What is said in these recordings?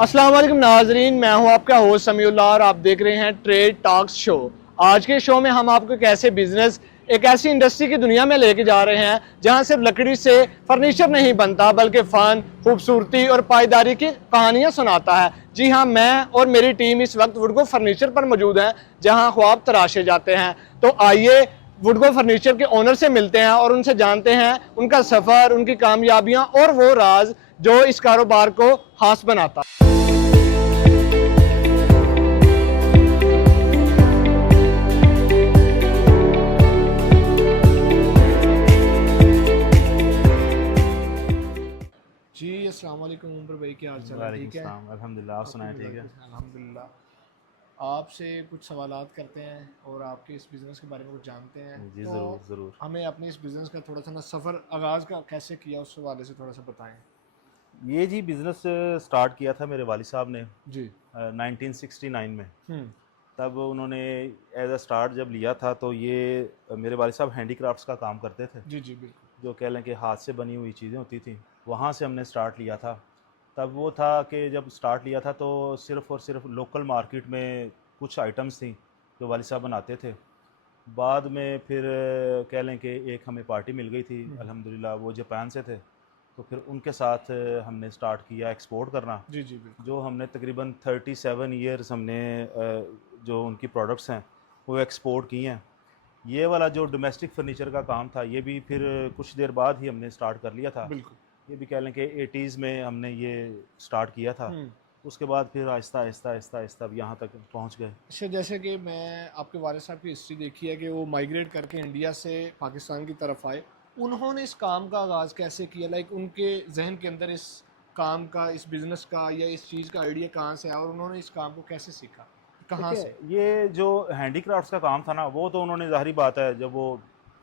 अस्सलाम वालेकुम नाजरीन, मैं हूं आपका होस्ट समीउल्लाह और आप देख रहे हैं ट्रेड टॉक्स शो। आज के शो में हम आपको कैसे बिजनेस एक ऐसी इंडस्ट्री की दुनिया में लेके जा रहे हैं जहां सिर्फ लकड़ी से फर्नीचर नहीं बनता बल्कि फ़न, खूबसूरती और पायदारी की कहानियां सुनाता है। जी हाँ, मैं और मेरी टीम इस वक्त वुडको फर्नीचर पर मौजूद हैं जहां ख्वाब तराशे जाते हैं। तो आइए वुडको फर्नीचर के ओनर से मिलते हैं और उनसे जानते हैं उनका सफ़र, उनकी कामयाबियां और वो राज जो इस कारोबार को खास बनाता है। जी अस्सलाम वालेकुम उमर भाई, क्या हाल चाल है? वालेकुम ठीक है, सलाम, अल्हम्दुलिल्लाह। आप सुनाएं? ठीक है। अल्हम्दुलिल्लाह। आपसे कुछ सवालात करते हैं और आपके इस बिज़नेस के बारे में कुछ जानते हैं। जी तो ज़रूर ज़रूर। हमें अपने इस बिज़नेस का थोड़ा सा ना सफ़र आगाज़ का कैसे किया उस हवाले से थोड़ा सा बताएं। ये जी बिज़नेस स्टार्ट किया था मेरे वालिद साहब ने जी। 1969 में। हम्म। तब उन्होंने एज अ स्टार्ट जब लिया था तो ये मेरे वालिद साहब हैंडीक्राफ्ट्स का काम करते थे, जी जी बिल्कुल। जो कह लें कि हाथ से बनी हुई चीज़ें होती थी। वहाँ से हमने स्टार्ट लिया था। तब वो था कि जब स्टार्ट लिया था तो सिर्फ़ और सिर्फ लोकल मार्केट में कुछ आइटम्स थी जो वालिद साहब बनाते थे। बाद में फिर कह लें कि एक हमें पार्टी मिल गई थी, हम्म। अल्हम्दुलिल्लाह वो जापान से थे। तो फिर उनके साथ हमने स्टार्ट किया एक्सपोर्ट करना, जी जी बिल्कुल। जो हमने तकरीबन 37 ईयर्स हमने जो उनकी प्रोडक्ट्स हैं वो एक्सपोर्ट की हैं। ये वाला जो डोमेस्टिक फ़र्नीचर का काम था ये भी फिर कुछ देर बाद ही हमने स्टार्ट कर लिया था। बिल्कुल। ये भी कह लें कि 80s में हमने ये स्टार्ट किया था। हम्म। उसके बाद फिर आहिस्ता आहिस्ता आहिस्ता आहिस्ता अब यहाँ तक पहुँच गए। अच्छा, जैसे कि मैं आपके वालिद साहब की हिस्ट्री देखी है कि वो माइग्रेट करके इंडिया से पाकिस्तान की तरफ आए। उन्होंने इस काम का आगाज़ कैसे किया? लाइक उनके जहन के अंदर इस काम का, इस बिज़नेस का या इस चीज़ का आइडिया कहाँ से आया और उन्होंने इस काम को कैसे सीखा, कहाँ देखिए, से? ये जो हैंडीक्राफ्ट्स का काम था ना, वो तो उन्होंने ज़ाहिर बात है जब वो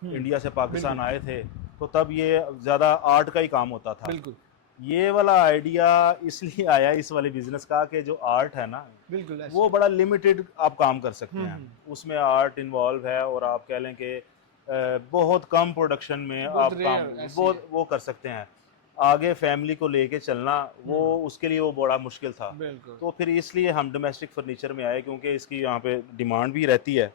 इंडिया से पाकिस्तान बिल्कुल आए थे तो तब ये ज़्यादा आर्ट का ही काम होता था। बिल्कुल ये वाला आइडिया इसलिए आया इस वाले बिजनेस का कि जो आर्ट है ना, बिल्कुल वो ऐसे। बड़ा लिमिटेड आप काम कर सकते हैं। हम्म। उसमें आर्ट इन्वॉल्व है और आप कह लें कि बहुत कम प्रोडक्शन में बहुत आप काम रेयर ऐसे ही है। वो कर सकते हैं। आगे फैमिली को लेके चलना वो हम्म। उसके लिए वो बड़ा मुश्किल था। बिल्कुल। तो फिर इसलिए हम डोमेस्टिक फर्नीचर में आए क्योंकि इसकी यहाँ पे डिमांड भी रहती है,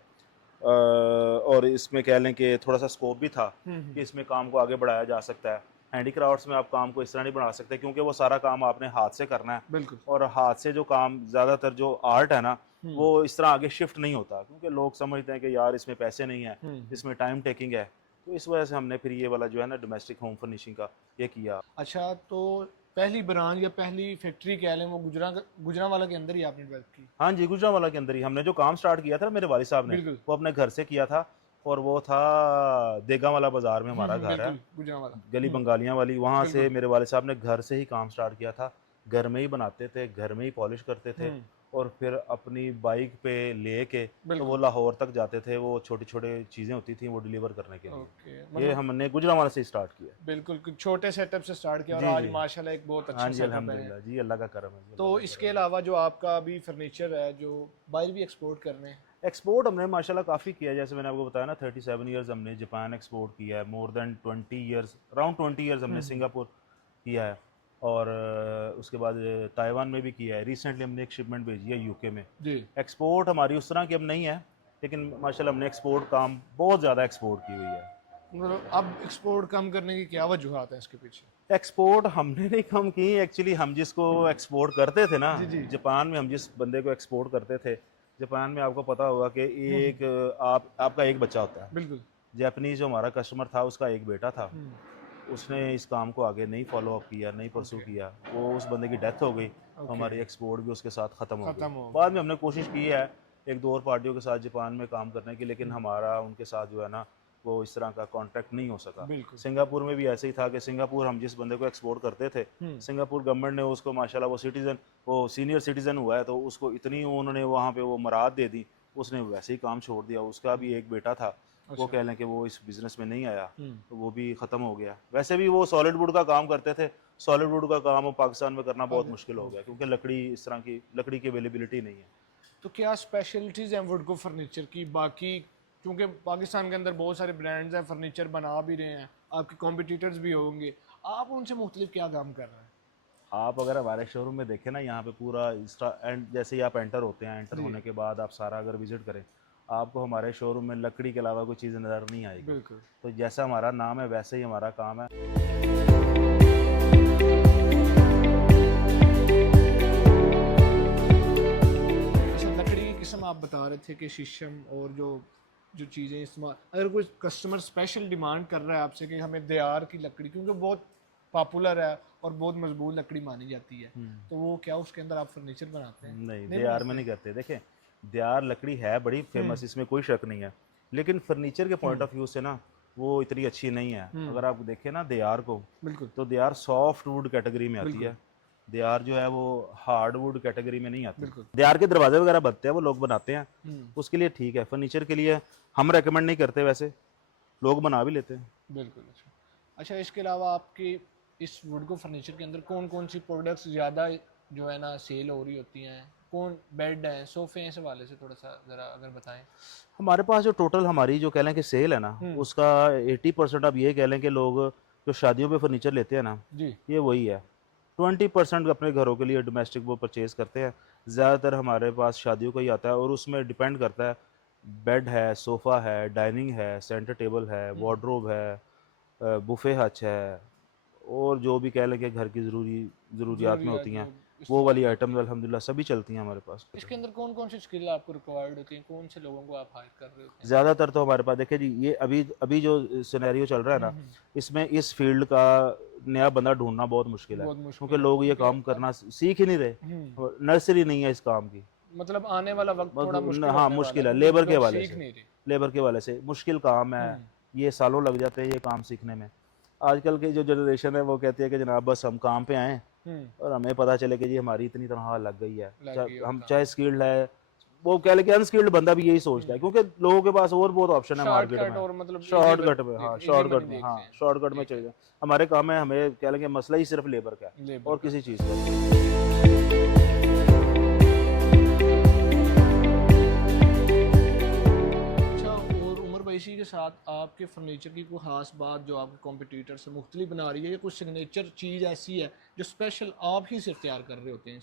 और इसमें कह लें कि थोड़ा सा स्कोप भी था हम्म। कि इसमें काम को आगे बढ़ाया जा सकता है। हैंडीक्राफ्ट्स में आप काम को इस तरह नहीं बढ़ा सकते क्योंकि वो सारा काम आपने हाथ से करना है, बिल्कुल। और हाथ से जो काम ज़्यादातर जो आर्ट है ना, हम्म। वो इस तरह आगे शिफ्ट नहीं होता क्योंकि लोग समझते हैं कि यार इसमें पैसे नहीं है, हम्म। इसमें टाइम टेकिंग है। तो इस वजह से हमने फिर ये वाला जो है ना डोमेस्टिक होम फर्निशिंग का ये किया। अच्छा, तो पहली ब्रांच या पहली फैक्ट्री कह लें वो गुजरांवाला के अंदर ही आपने डेवलप की? हाँ जी, गुजरांवाला के अंदर ही हमने जो काम स्टार्ट किया था ना मेरे वालिद साहब ने, बिल्कुल। वो अपने घर से किया था। और वो था देगांवाला बाज़ार में हमारा घर है, बिल्कुल गुजरांवाला। गली बंगालियाँ वाली। वहाँ से बिल्कुल। मेरे वाले साहब ने घर से ही काम स्टार्ट किया था। घर में ही बनाते थे, घर में ही पॉलिश करते थे, हम्म। और फिर अपनी बाइक पे लेके तो वो बिल्कुल। लाहौर तक जाते थे। वो छोटी-छोटी चीज़ें होती थी वो डिलीवर करने के लिए। ओके, ये मतलब हमने गुजरांवाला से ही स्टार्ट किया। बिल्कुल कुछ छोटे सेटअप से स्टार्ट किया और जी, आज जी। माशाल्लाह एक बहुत हाँ अच्छा जी, सेटअप है। अल्हम्दुलिल्लाह जी, अल्लाह का करम है जी, तो अल्लाह का इसके करम है। अलावा जो आपका अभी फर्नीचर है जो बाहर भी एक्सपोर्ट करने हैं? एक्सपोर्ट हमने माशाल्लाह काफ़ी किया है। जैसे मैंने आपको बताया ना 37 ईयर्स हमने जापान एक्सपोर्ट किया है, more than 20 years, around 20 years हमने हम्म। सिंगापुर किया है, और उसके बाद ताइवान में भी किया है। रिसेंटली हमने एक शिपमेंट भेजी है यूके में। जी। एक्सपोर्ट हमारी उस तरह की अब नहीं है, लेकिन माशाल्लाह हमने एक्सपोर्ट काम बहुत ज़्यादा एक्सपोर्ट की हुई है। मतलब अब एक्सपोर्ट कम करने की क्या वजूहत है इसके पीछे? एक्सपोर्ट हमने नहीं कम की, एक्चुअली हम जिसको एक्सपोर्ट करते थे ना, जी जी। जापान में हम जिस बंदे को एक्सपोर्ट करते थे, जापान में आपको पता होगा कि हम्म। एक आपका एक बच्चा होता है। बिल्कुल। जापानीज़ जो हमारा कस्टमर था उसका एक बेटा था। हम्म। उसने इस काम को आगे नहीं फॉलो अप किया, नहीं परसू ओके। किया। वो उस बंदे की डेथ हो गई, तो ओके। हमारी एक्सपोर्ट भी उसके साथ ख़त्म हो गई। खत्म हो बाद गया। में हमने कोशिश की है एक दो और पार्टियों के साथ जापान में काम करने की, लेकिन हम्म। हमारा उनके साथ जो है ना वो इस तरह का कॉन्ट्रैक्ट नहीं हो सका। बिल्कुल। सिंगापुर में भी ऐसे ही था कि सिंगापुर हम जिस बंदे को एक्सपोर्ट करते थे, हम्म। सिंगापुर गवर्नमेंट ने उसको माशाल्लाह वो सीनियर सिटीज़न हुआ है तो उसको इतनी उन्होंने वहाँ पे वो मराद दे दी, उसने वैसे ही काम छोड़ दिया। उसका भी एक बेटा था, वो अच्छा। कह लें कि वो इस बिज़नेस में नहीं आया, हम्म। तो वो भी ख़त्म हो गया। वैसे भी वो सॉलिड वुड का काम करते थे। सॉलिड वुड का काम अब पाकिस्तान में करना बहुत मुश्किल हो गया ओके। क्योंकि लकड़ी इस तरह की लकड़ी की अवेलेबिलिटी नहीं है। तो क्या स्पेशलिटीज़ हैं वुडको फर्नीचर की बाकी? क्योंकि पाकिस्तान के अंदर बहुत सारे ब्रांड्स हैं, फर्नीचर बना भी रहे हैं, आपके कॉम्पिटिटर्स भी होंगे, आप उनसे मुख्तलिफ क्या काम कर रहे हैं? आप अगर हमारे शोरूम में देखें ना, यहाँ पे पूरा एंड जैसे ही आप एंटर होते हैं, एंटर जी। होने के बाद आप सारा अगर विजिट करें, आपको हमारे शोरूम में लकड़ी के अलावा कोई चीज़ नज़र नहीं आएगी। बिल्कुल। तो जैसा हमारा नाम है वैसे ही हमारा काम है। अच्छा, लकड़ी की किस्म आप बता रहे थे कि शीशम और जो जो चीज़ें इस्तेमाल, अगर कोई कस्टमर स्पेशल डिमांड कर रहा है आपसे कि हमें देयार की लकड़ी, क्योंकि बहुत पॉपुलर है और बहुत मजबूत लकड़ी मानी जाती है, तो वो क्या उसके अंदर आप फर्नीचर बनाते हैं? नहीं, नहीं देयार में बनाते? नहीं करते। देखें, देयार लकड़ी है बड़ी फेमस, इसमें कोई शक नहीं है, लेकिन फर्नीचर के पॉइंट ऑफ व्यू से ना वो इतनी अच्छी नहीं है। अगर आप देखें ना देयार को, बिल्कुल। तो देयार सॉफ्ट वुड कैटेगरी में आती बिल्कुल। है। देयार जो है वो हार्ड वुड कैटेगरी में नहीं आती। बिल्कुल। देयार के दरवाजे वगैरह बनते हैं, वो लोग बनाते हैं, हम्म। उसके लिए ठीक है। फर्नीचर के लिए हम रेकमेंड नहीं करते, वैसे लोग बना भी लेते हैं। बिल्कुल। अच्छा, अच्छा, इसके अलावा आपकी इस वुड को फर्नीचर के अंदर कौन कौन सी प्रोडक्ट्स ज़्यादा जो है ना सेल हो रही होती हैं? कौन बेड हैं, सोफे हैं, इस हवाले से थोड़ा सा ज़रा अगर बताएं। हमारे पास जो टोटल हमारी जो कह लें कि सेल है ना, उसका 80% आप ये कह लें कि लोग जो शादियों पे फर्नीचर लेते हैं ना, जी। ये वही है। 20% अपने घरों के लिए डोमेस्टिक वो परचेज़ करते हैं। ज़्यादातर हमारे पास शादियों का ही आता है, और उसमें डिपेंड करता है, बेड है, सोफ़ा है, डाइनिंग है, सेंटर टेबल है, वार्डरोब है, बुफ़े हच है, और जो भी कह लें कि घर की ज़रूरियात में ज़रूरियात होती हैं, जो वो इस्तेमाल वाली में आइटम होती हैं। अल्हम्दुलिल्लाह सभी चलती हैं हमारे पास। इसके अंदर कौन कौन सी स्किल आपको रिक्वायर्ड होती है, कौन से लोगों को आप हायर कर रहे होते हैं? ज़्यादातर तो हमारे पास देखिए जी, ये अभी अभी जो सिनेरियो चल रहा है ना, इसमें इस फील्ड का नया बंदा ढूंढना बहुत मुश्किल है, बहुत क्योंकि मुश्किल है लोग ये क्योंकि काम अब करना सीख ही नहीं रहे। नर्सरी नहीं है इस काम की। मतलब आने वाला वक्त थोड़ा मुश्किल हाँ, होने वाला मुश्किल है है, क्योंकि लेबर के लोग हवाले सीख से। नहीं रहे। लेबर के हवाले से मुश्किल काम है, ये सालों लग जाते हैं ये काम सीखने में। आजकल की जो जनरेशन है वो कहती है कि जनाब बस हम काम पे आएँ, और हमें पता चले कि जी हमारी इतनी तनख्वाह लग गई है। लग गई चाहे और हम काम चाहे स्किल्ड है, वो कह लें कि अनस्किल्ड बंदा भी यही सोचता है, क्योंकि लोगों के पास और बहुत ऑप्शन है मार्केट शॉर्टकट में। और मतलब इजी शॉर्टकट में, हाँ, इजी मनी शॉर्टकट में, हाँ, देखते हैं। शॉर्टकट में ठीक है। चाहिए। हमारे काम में हमें कह लें कि मसला ही सिर्फ लेबर का है, लेबर और का। किसी चीज़ का नहीं। अच्छा, और उमर भाई, इसी के साथ आपके फर्नीचर की कोई ख़ास बात जो आपके कॉम्पिटिटर से मुख्तलिफ बना रही है, या कुछ सिग्नेचर चीज़ ऐसी है जो स्पेशल आप ही सिर्फ तैयार कर रहे होते हैं?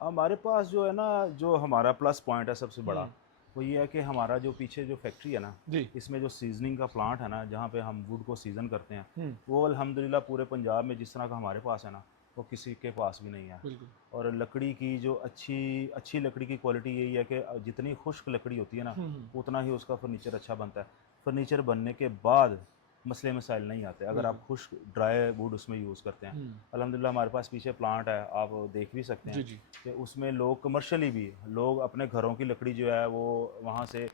हमारे पास जो है ना, जो हमारा प्लस पॉइंट है सबसे बड़ा, हम्म। वो ये है कि हमारा जो पीछे जो फैक्ट्री है ना, जी। इसमें जो सीजनिंग का प्लांट है ना, जहाँ पे हम वुड को सीजन करते हैं, हम्म। वो अल्हम्दुलिल्लाह पूरे पंजाब में जिस तरह का हमारे पास है ना, वो किसी के पास भी नहीं है। बिल्कुल। और लकड़ी की जो अच्छी अच्छी लकड़ी की क्वालिटी यही है कि जितनी खुश्क लकड़ी होती है ना, उतना ही उसका फर्नीचर अच्छा बनता है। फर्नीचर बनने के बाद मसले मसाइल नहीं आते अगर आप खुश्क ड्राई वुड उसमें यूज़ करते हैं। अल्हम्दुलिल्लाह हमारे पास पीछे प्लांट है, आप देख भी सकते जी। हैं जी। कि उसमें लोग कमर्शियली भी लोग अपने घरों की लकड़ी जो है वो वहाँ से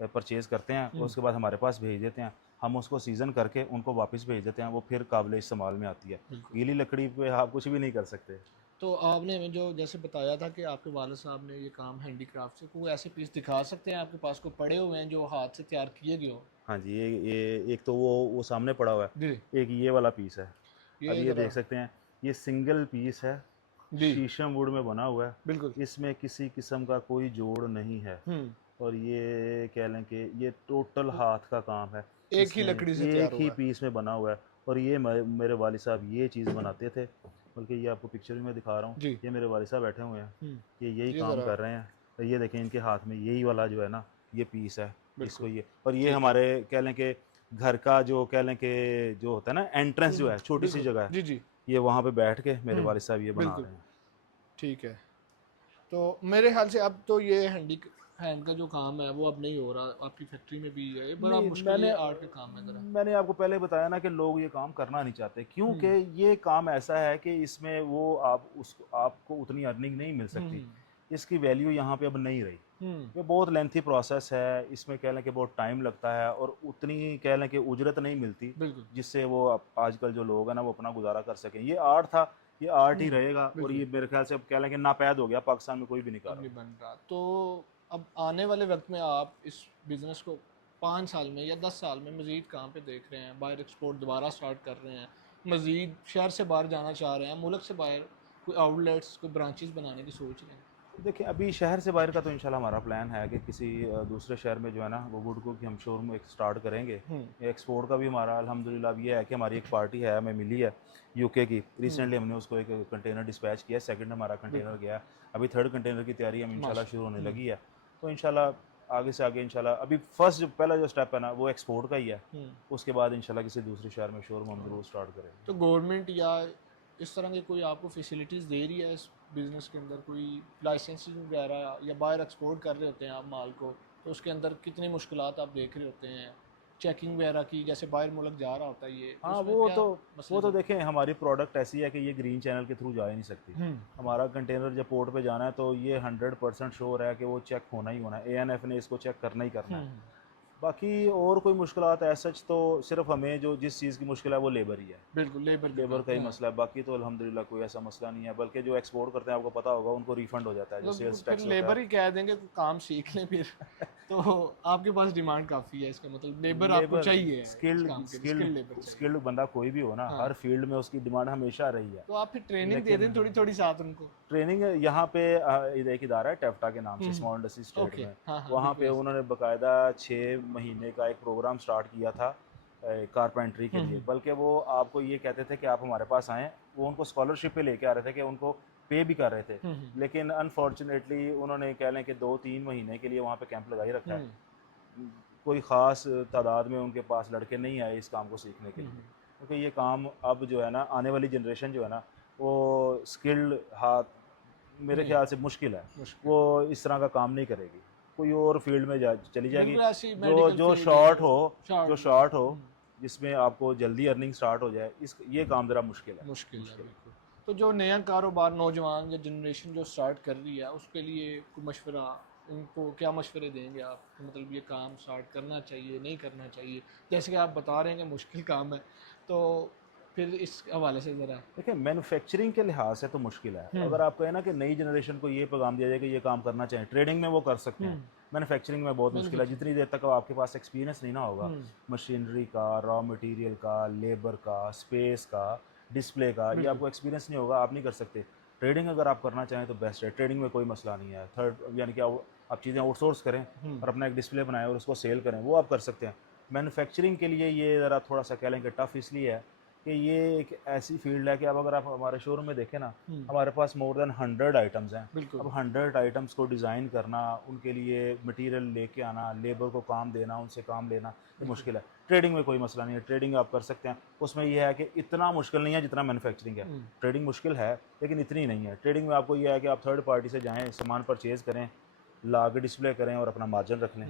परचेज़ करते हैं, और उसके बाद हमारे पास भेज देते हैं। हम उसको सीज़न करके उनको वापस भेज देते हैं, वो फिर काबिल इस्तेमाल में आती है। बिल्कुल। गीली लकड़ी पे आप कुछ भी नहीं कर सकते। तो आपने हमें जो जैसे बताया था कि आपके वालिद साहब ने ये काम हैंडीक्राफ्ट से, कोई ऐसे पीस दिखा सकते हैं आपके पास को पड़े हुए हैं जो हाथ से तैयार किए गए हो? हाँ जी, ये एक तो वो सामने पड़ा हुआ जी। है, एक ये वाला पीस है। अब ये ये ज़रा। देख सकते हैं, ये सिंगल पीस है, जी। शीशम वुड में बना हुआ है। बिल्कुल। इसमें किसी किस्म का कोई जोड़ नहीं है, और ये कह लें कि ये टोटल हाथ का काम है। एक ही इसमें लकड़ी से तैयार एक ही हुआ है। पीस में बना हुआ है, और ये मेरे वालिद साहब ये चीज़ बनाते थे, बल्कि ये आपको पिक्चर भी मैं दिखा रहा हूँ। जी। ये मेरे वालिद साहब बैठे हुए हैं, ये यही ये काम ज़रा। कर रहे हैं। और ये देखें इनके हाथ में यही वाला जो है ना, ये पीस है। इसको बिल्कुल। ये, और ये ठीक है। हमारे कह लें कि घर का जो कह लें कि जो होता है ना एंट्रेंस जो है, छोटी सी बिल्कुल। जगह है, जी। जी। ये वहाँ पे बैठ के मेरे वालिद साहब ये बना बिल्कुल। रहे हैं। ठीक है। तो मेरे ख्याल से अब तो ये हैंड का जो काम है वो अब नहीं हो रहा, आपकी फैक्ट्री में भी है, ये बड़ा नहीं, मुश्किल ये आर्ट का काम है ज़रा। मैंने आपको पहले बताया ना कि लोग ये काम करना नहीं चाहते, क्योंकि ये काम ऐसा है कि इसमें वो आपको उतनी अर्निंग नहीं मिल सकती। इसकी वैल्यू यहाँ पे अब नहीं रही। ये बहुत लेंथी प्रोसेस है, इसमें कह लें कि बहुत टाइम लगता है, और उतनी कह लें कि उजरत नहीं मिलती बिल्कुल। जिससे वो आजकल जो लोग हैं ना वो अपना गुजारा कर सकें। ये आर्ट था, ये आर्ट ही रहेगा, और ये मेरे ख्याल से अब कह लें कि नापैद हो गया, पाकिस्तान में कोई भी नहीं कर अब नहीं रहा। बन रहा। तो अब आने वाले वक्त में आप इस बिज़नेस को 5 साल में या 10 साल में मज़ीद कहाँ पे देख रहे हैं? बाहर एक्सपोर्ट दोबारा स्टार्ट कर रहे हैं, मज़ीद शहर से बाहर जाना चाह रहे हैं, मुल्क से बाहर कोई आउटलेट्स, कोई ब्रांचेस बनाने की सोच रहे हैं? देखिए अभी शहर से बाहर का तो इंशाल्लाह हमारा प्लान है कि किसी दूसरे शहर में जो है ना वो वुड को कि हम शोरूम एक स्टार्ट करेंगे। एक्सपोर्ट का भी हमारा अल्हम्दुलिल्लाह अब ये है कि हमारी एक पार्टी है हमें मिली है यूके की, रिसेंटली हमने उसको एक कंटेनर डिस्पैच किया, सेकंड हमारा कंटेनर गया, अभी थर्ड कंटेनर की तैयारी हम इंशाल्लाह शुरू होने लगी है। तो इंशाल्लाह आगे से आगे इंशाल्लाह अभी फर्स्ट पहला जो स्टेप है ना वो एक्सपोर्ट का ही है, उसके बाद इंशाल्लाह किसी दूसरे शहर में शोरूम हम जरूर स्टार्ट करेंगे। तो गवर्नमेंट या इस तरह की कोई आपको फैसिलिटीज़ दे रही है इस बिज़नेस के अंदर, कोई लाइसेंसिंग वगैरह, या बाहर एक्सपोर्ट कर रहे होते हैं आप माल को, तो उसके अंदर कितनी मुश्किलात आप देख रहे होते हैं, चेकिंग वगैरह की, जैसे बाहर मुल्क जा रहा होता है ये, हाँ उसमें वो क्या तो मसले वो तो हैं? देखें हमारी प्रोडक्ट ऐसी है कि ये ग्रीन चैनल के थ्रू जा ही नहीं सकती। हमारा कंटेनर जब पोर्ट पे जाना है तो ये 100% श्योर है कि वो चेक होना ही होना है, एएनएफ ने इसको चेक करना ही करना है। बाकी और कोई मुश्किलात है सच तो सिर्फ हमें जो जिस चीज़ की मुश्किल है वो लेबर ही है, बिल्कुल लेबर का ही मसला है, बाकी तो अल्हम्दुलिल्लाह कोई ऐसा मसला नहीं है। बल्कि जो एक्सपोर्ट करते हैं आपको पता होगा उनको रिफंड हो जाता है जो सेल्स फिर टैक्स होता लेबर है। ही कह देंगे तो काम सीख लें फिर तो आपके पास डिमांड काफ़ी है, इसका मतलब लेबर आपको चाहिए इस स्किल्ड काम के लिए, स्किल्ड लेबर चाहिए। स्किल्ड बंदा कोई भी हो ना, हर फील्ड में उसकी डिमांड हमेशा रही है। तो आप फिर ट्रेनिंग दे दें थोड़ी थोड़ी साथ उनको। ट्रेनिंग यहाँ पे एक इदारा है टेफ्टा के नाम से, स्मॉल इंडस्ट्री स्टेट में, हाँ, वहाँ पे उन्होंने बाकायदा 6 महीने का एक प्रोग्राम स्टार्ट किया था कारपेंट्री के लिए। बल्कि वो आपको ये कहते थे कि आप हमारे पास आएँ, वो उनको स्कॉलरशिप पे लेके आ रहे थे कि उनको पे भी कर रहे थे, लेकिन अनफॉर्चुनेटली उन्होंने कह लें कि 2-3 महीने के लिए वहाँ पे कैंप लगाई रखा है, कोई ख़ास तादाद में उनके पास लड़के नहीं आए इस काम को सीखने के लिए, क्योंकि ये काम अब जो है ना आने वाली जनरेशन जो है ना वो स्किल्ड हाथ मेरे ख्याल से मुश्किल है, वो इस तरह का काम नहीं करेगी, कोई और फील्ड में चली जाएगी जो शॉर्ट हो जिसमें आपको जल्दी अर्निंग स्टार्ट हो जाए, इस ये काम ज़रा मुश्किल है। बिल्कुल। तो जो नया कारोबार नौजवान या जनरेशन जो स्टार्ट कर रही है उसके लिए कोई मशवरा, उनको क्या मशवरे देंगे आप, मतलब ये काम स्टार्ट करना चाहिए नहीं करना चाहिए, जैसे कि आप बता रहे हैं कि मुश्किल काम है, तो फिर इस हवाले से ज़रा। देखिए मैन्युफैक्चरिंग के लिहाज से तो मुश्किल है, अगर आपको है ना कि नई जनरेशन को ये पैगाम दिया जाए कि ये काम करना चाहिए, ट्रेडिंग में वो कर सकते हैं, मैन्युफैक्चरिंग में बहुत मुश्किल है, जितनी देर तक आपके पास एक्सपीरियंस नहीं ना होगा मशीनरी का, रॉ मटेरियल का, लेबर का, स्पेस का, डिस्प्ले का, ये आपको एक्सपीरियंस नहीं होगा, आप नहीं कर सकते। ट्रेडिंग अगर आप करना चाहें तो बेस्ट है, ट्रेडिंग में कोई मसला नहीं है। थर्ड यानी कि आप चीज़ें आउटसोर्स करें और अपना एक डिस्प्ले बनाएं और उसको सेल करें, वो आप कर सकते हैं। मैन्युफैक्चरिंग के लिए ये ज़रा थोड़ा सा कह लें कि टफ़ इसलिए है कि ये एक ऐसी फील्ड है कि अब अगर आप हमारे शोरूम में देखें ना, हमारे पास मोर देन 100 आइटम्स हैं। अब 100 आइटम्स को डिज़ाइन करना, उनके लिए मटेरियल लेके आना, लेबर को काम देना, उनसे काम लेना, ये मुश्किल है। ट्रेडिंग में कोई मसला नहीं है, ट्रेडिंग आप कर सकते हैं, उसमें यह है कि इतना मुश्किल नहीं है जितना मैन्युफैक्चरिंग है। ट्रेडिंग मुश्किल है लेकिन इतनी नहीं है। ट्रेडिंग में आपको यह है कि आप थर्ड पार्टी से जाएँ, सामान परचेज़ करें, ला के डिस्प्ले करें और अपना मार्जिन रख लें।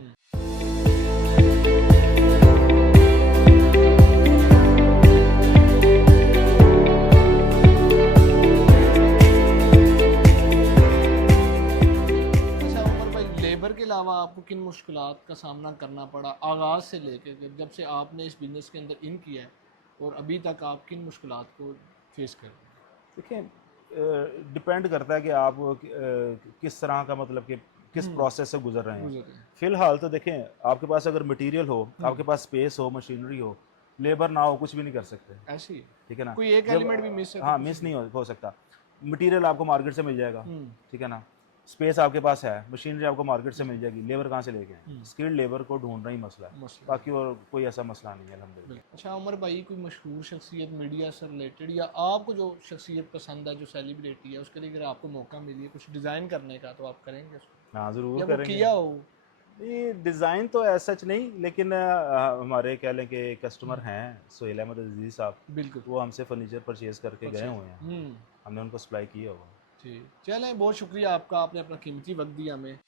के अलावा आपको किन मुश्किलात का सामना करना पड़ा आगाज़ से लेकर, जब से आपने इस बिज़नेस के अंदर इन किया है और अभी तक आप किन मुश्किलात को फेस कर रहे हैं? देखिए डिपेंड करता है कि आप किस तरह का मतलब कि किस प्रोसेस से गुजर रहे हैं। फ़िलहाल तो देखें आपके पास अगर मटेरियल हो, आपके पास स्पेस हो, मशीनरी हो, लेबर ना हो, कुछ भी नहीं कर सकते। ऐसी ठीक है ना, कोई एक एलिमेंट भी मिस है? हाँ मिस नहीं हो सकता। मटेरियल आपको मार्केट से मिल जाएगा, ठीक है ना, स्पेस आपके पास है, मशीनरी आपको मार्केट से मिल जाएगी, लेबर कहाँ से लेके आए? स्किल्ड लेबर को ढूंढना ही मसला है, बाकी और कोई ऐसा मसला नहीं है अल्हम्दुलिल्लाह। अच्छा उमर भाई, कोई मशहूर शख्सियत मीडिया से रिलेटेड या आपको जो शख्सियत पसंद है, जो सेलिब्रिटी है, उसके लिए अगर आपको मौका मिले कुछ डिज़ाइन करने का तो आप करेंगे उसको? हाँ ज़रूर करेंगे। किया हो ये डिज़ाइन तो ऐसा सच नहीं, लेकिन हमारे कह लें कि कस्टमर हैं सुहेल अहमद अजीज़ साहब, बिल्कुल, वो हमसे फर्नीचर परचेज़ करके गए हुए हैं, हमने उनको सप्लाई किया हुआ। जी चलें, बहुत शुक्रिया आपका, आपने अपना कीमती वक्त दिया हमें।